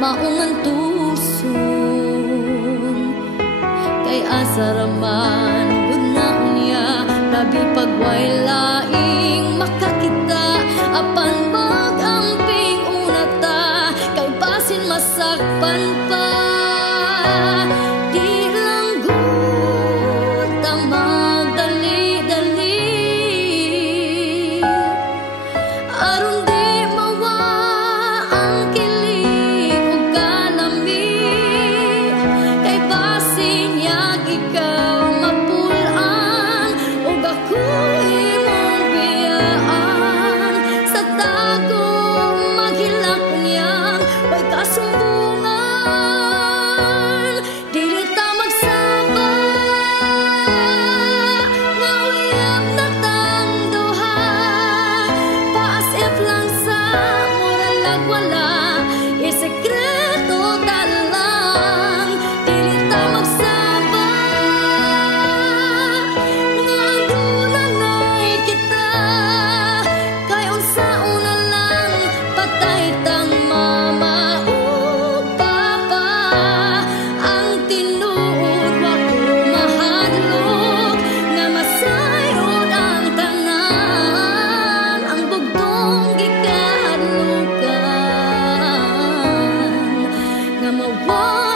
maungan tuson kay asaraman gunaon niya labi pagway laing makakita apan magamping unata kay basin masakpan pa di lang gud ta magdali-dali aron di mawa ang kilig ug kalami kay basin yag ikaw mapulaan ug ako imong biyaan sa dagong maghilak niyang way kasumbungan dili ta magsaba nga uyab na tang duha paas if lang sa mura lag wala isekreto ta lang dili ta magsaba nga adunay kita kay unsaon na lang patay tang mama ug papa ang tinuod wa ko mahadlok nga masayod ang tanan ang bugtong gikahadlukan nga mawa